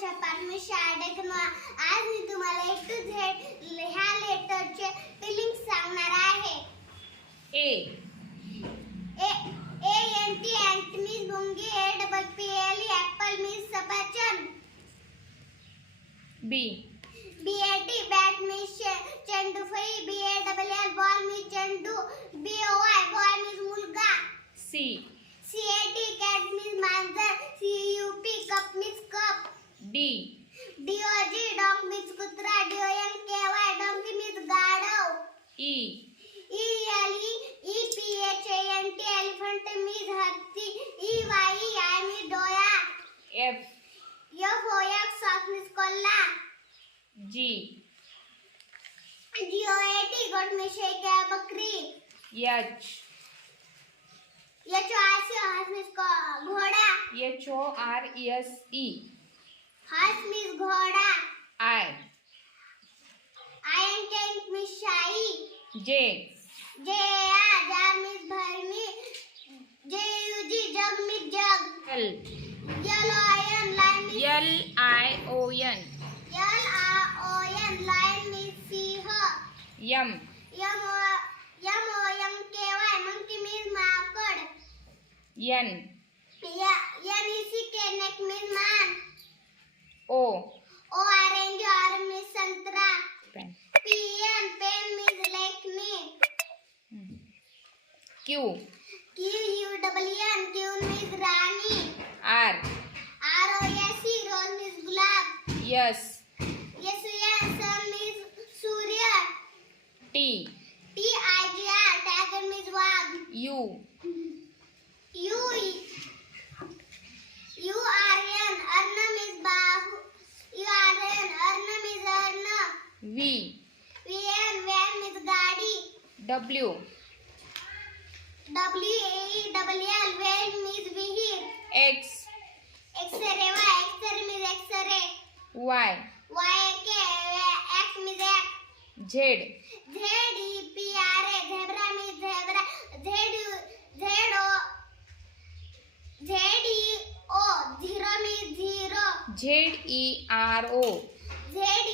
जिल्हा परिषद प्राथमिक आज मी तुम्हाला ए टू झेड ह्या लेटरचे स्पेलिंग सांगणार आहे. A A A N T ant means भुंगी A double P L apple means सफरचंद. B B A T bat means चेंडू फळी B A double L ball means चेंडू B O I boy means मुलगा C C A T cat means मांजर C U P cup means cup D. D O G dog means कुत्रा D O N K Y donkey means गाढव. E. E L E E P H A N T elephant means हत्ती. E Y E eye means डोया. F. F O F fox means कोल्हा G. G O A T goat means शेळी बकरी. H H O R C horse means घोडा. H O R S E. Horse means घोडा। I I N tank means शाई J. J A jar means भरणी J U G jug means jug L L O I N line means L I O N L R O N line means Singh M M O M O M K Y monkey means माकड N N E C K neck means मान O O orange orange means संतरा pen P N pen means लेखनी Q Q U double N Q means Rani R R O S E rose means gulab S S N sun Surya T T I G R tiger means Wagh U U U R N urn means Bahu U R N urn means urn V V N van means गाडी W W A double L well means विहीर X X ray Y X ray means X ray Y Y K X means X Z Z E P R A zebra means zebra Z U Z O Z E O zero means zero Z E R O Z E R